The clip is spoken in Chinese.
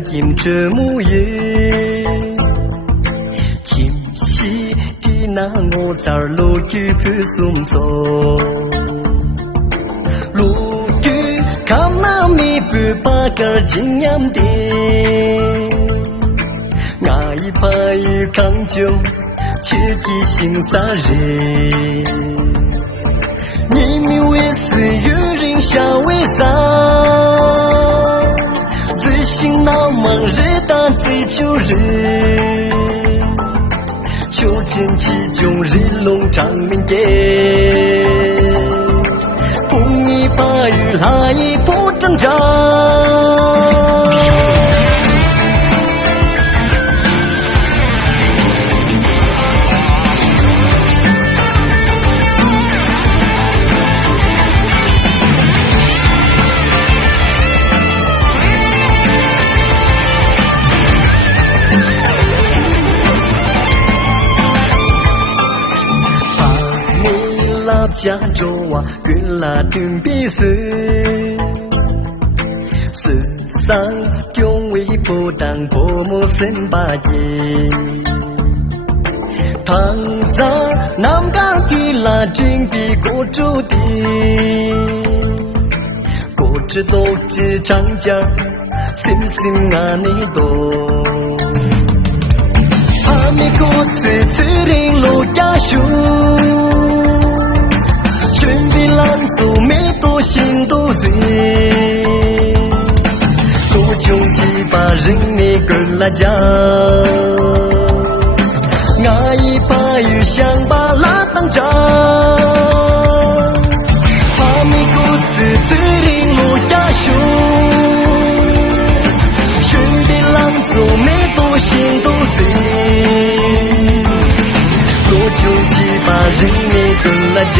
人金这木鱼，今夕的那我在路遇不送走，路遇看那米不把个经验的，我一把与康酒，切记心杀人。你们为此有人想为啥？最心那么热当追求人，求见其中日龙长明给，风一把雨来一不挣扎。家州啊，原来定必死，世上永为不当婆母生把爷，唐家南港的那真比过州的，过知都知长家，心心啊你多，阿弥陀佛，此人路家书。全比浪走没多心都醉，多穷几把人你跟了家，我一把雨想把拉当家，阿弥陀佛此人路家书，全比浪走没多心都醉，多穷几把人你跟了家。